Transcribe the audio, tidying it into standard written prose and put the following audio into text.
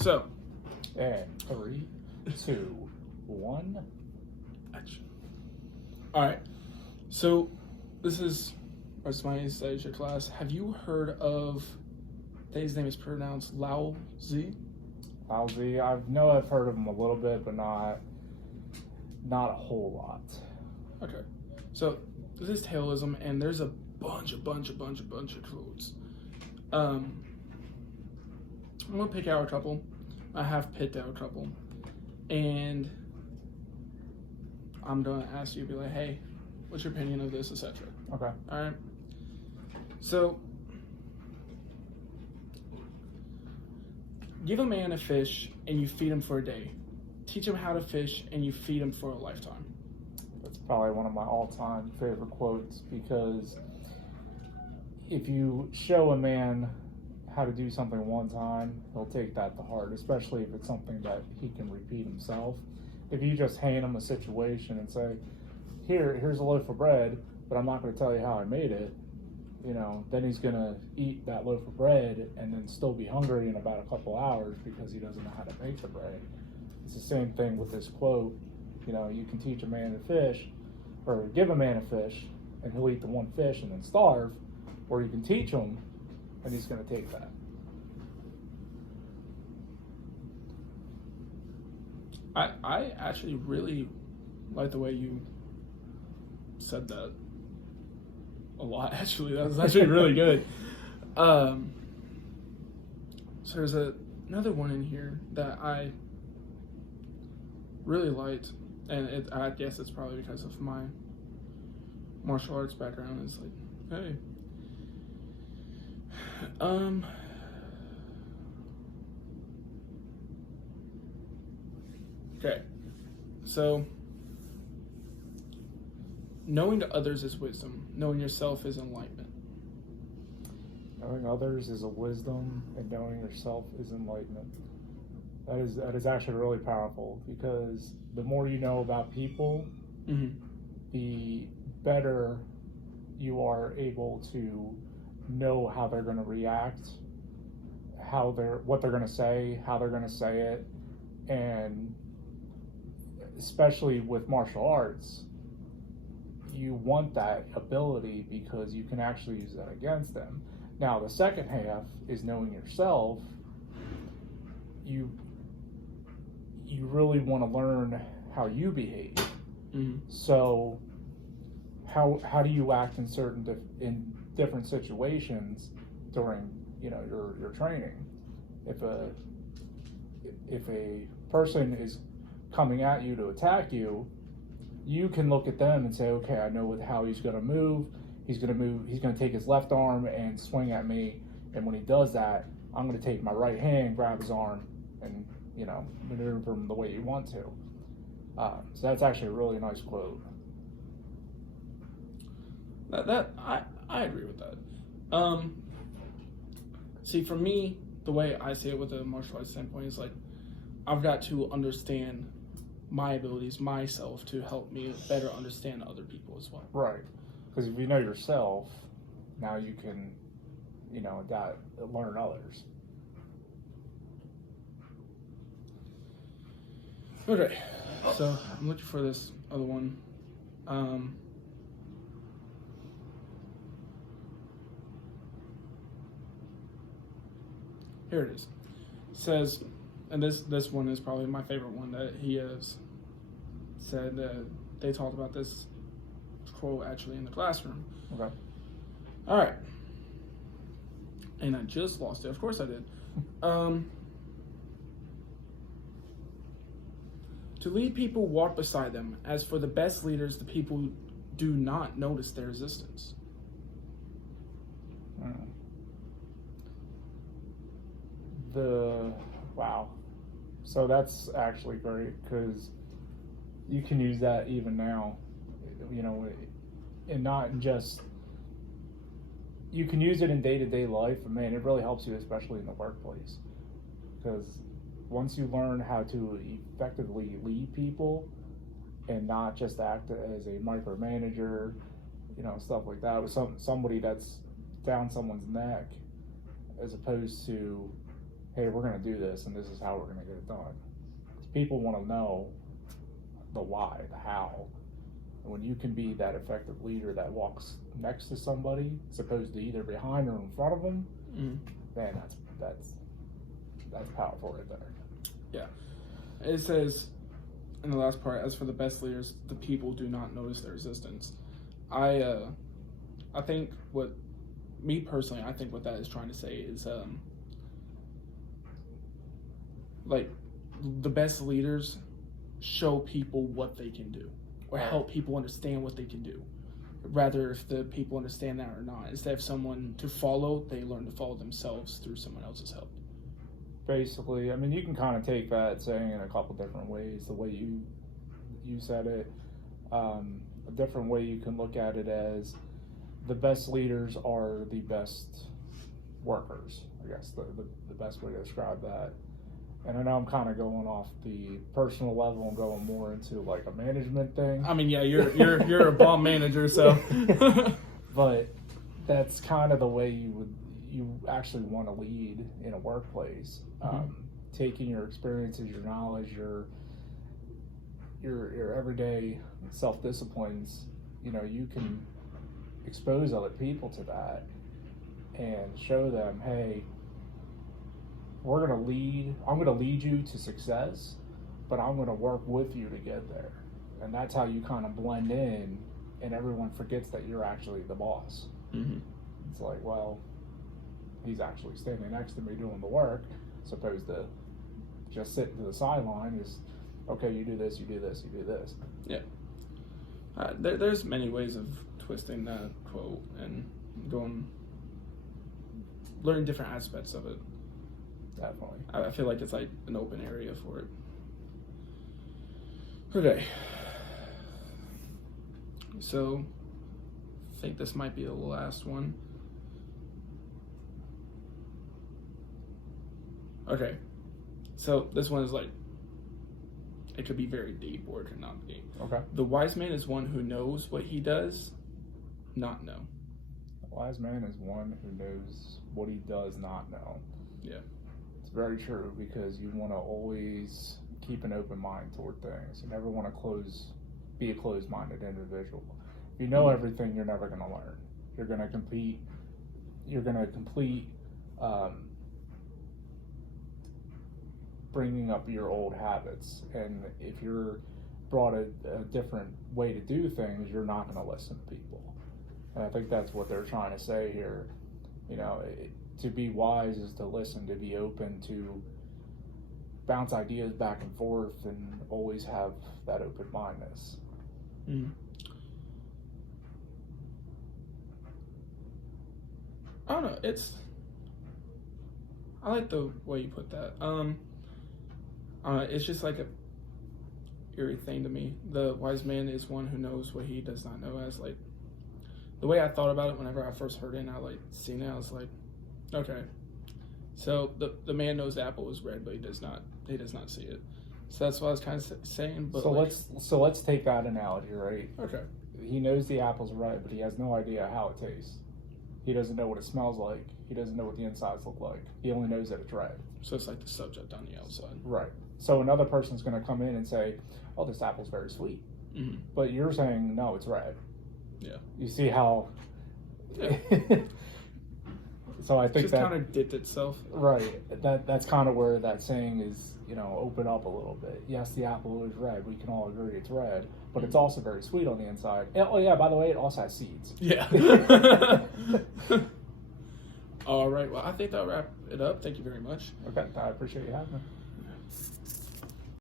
So, And 3, 2, 1. action. All right. So, this is my Asia class. Have you heard of? His name is pronounced Lao Tzu. Lousy. I've heard of him a little bit, but not a whole lot. Okay. So, this is Taoism, and there's a bunch of quotes. I'm gonna pick out a couple. I have picked out a couple, and I'm gonna ask you, be like, hey, what's your opinion of this, etc. Okay. All right. So, give a man a fish and you feed him for a day. Teach him how to fish and you feed him for a lifetime. That's probably one of my all-time favorite quotes, because if you show a man how to do something one time, he'll take that to heart, especially if it's something that he can repeat himself. If you just hand him a situation and say, here's a loaf of bread, but I'm not going to tell you how I made it, then he's going to eat that loaf of bread and then still be hungry in about a couple hours because he doesn't know how to make the bread. It's the same thing with this quote. You can teach a man to fish, or give a man a fish, and he'll eat the one fish and then starve, or you can teach him, and he's going to take that. I actually really like the way you said that a lot, actually. That was actually really good. So there's another one in here that I really liked, and I guess it's probably because of my martial arts background. It's like, hey, okay, so knowing to others is wisdom. Knowing yourself is enlightenment. Knowing others is a wisdom, and knowing yourself is enlightenment. That is actually really powerful, because the more you know about people, the better you are able to know how they're going to react, what they're going to say, how they're going to say it, and especially with martial arts, you want that ability because you can actually use that against them. Now, the second half is knowing yourself. You really want to learn how you behave. So, how do you act in different situations during your training? If a person is coming at you to attack you, you can look at them and say, okay, I know how he's going to move. He's going to take his left arm and swing at me. And when he does that, I'm going to take my right hand, grab his arm, and, maneuver him the way you want to. So that's actually a really nice quote. I agree with that. See, for me, the way I see it with a martial arts standpoint is like, I've got to understand my abilities, myself, to help me better understand other people as well. Right. Because if you know yourself, now you can, learn others. Okay. So I'm looking for this other one. Here it is. It says, and this one is probably my favorite one that he has said. They talked about this quote actually in the classroom. Okay. All right. And I just lost it. Of course I did. To lead people, walk beside them. As for the best leaders, the people do not notice their resistance. Wow. So that's actually great, because you can use that even now, and not just, you can use it in day-to-day life, and man, it really helps you, especially in the workplace, because once you learn how to effectively lead people and not just act as a micromanager, stuff like that, with somebody that's down someone's neck, as opposed to, hey, we're going to do this, and this is how we're going to get it done. People want to know the why, the how. And when you can be that effective leader that walks next to somebody, as opposed to either behind or in front of them, man, that's powerful right there. Yeah. It says in the last part, as for the best leaders, the people do not notice their resistance. I think what that is trying to say is like the best leaders show people what they can do, or help people understand what they can do, rather if the people understand that or not. Instead of someone to follow, they learn to follow themselves through someone else's help. Basically, I mean, you can kind of take that saying in a couple different ways. The way you said it, a different way you can look at it as the best leaders are the best workers, I guess the best way to describe that. And I know I'm kind of going off the personal level and going more into like a management thing. I mean, yeah, you're a bomb manager, so. But that's kind of the way you actually want to lead in a workplace. Taking your experiences, your knowledge, your everyday self-disciplines, you can expose other people to that and show them, hey, I'm going to lead you to success, but I'm going to work with you to get there. And that's how you kind of blend in, and everyone forgets that you're actually the boss. It's like, well, he's actually standing next to me doing the work, as opposed to just sitting to the sideline. Is, okay, you do this, you do this, you do this. Yeah. There's many ways of twisting that quote and learning different aspects of it. Definitely. I feel like it's like an open area for it. Okay. So, I think this might be the last one. Okay. So, this one is like, it could be very deep or it could not be. Okay. The wise man is one who knows what he does not know. A wise man is one who knows what he does not know. Yeah. It's very true, because you want to always keep an open mind toward things. You never want to be a closed-minded individual. If you know everything, you're never going to learn. You're going to complete bringing up your old habits. And if you're brought a different way to do things, you're not going to listen to people. And I think that's what they're trying to say here. To be wise is to listen, to be open, to bounce ideas back and forth, and always have that open-mindedness. I don't know. I like the way you put that. It's just like a eerie thing to me. The wise man is one who knows what he does not know. As like the way I thought about it whenever I first heard it, and I like seen it, I was like, okay. So the man knows the apple is red, but he does not see it. So that's what I was kind of saying. But let's take that analogy, right? Okay. He knows the apple's red, but he has no idea how it tastes. He doesn't know what it smells like. He doesn't know what the insides look like. He only knows that it's red. So it's like the subject on the outside. Right. So another person's going to come in and say, oh, this apple's very sweet. But you're saying, no, it's red. Yeah. You see how... Yeah. So I think just that contradict itself. Right. That's kind of where that saying is, open up a little bit. Yes, the apple is red. We can all agree it's red, but it's also very sweet on the inside. Oh yeah, by the way, it also has seeds. Yeah. All right. Well, I think that'll wrap it up. Thank you very much. Okay. I appreciate you having me.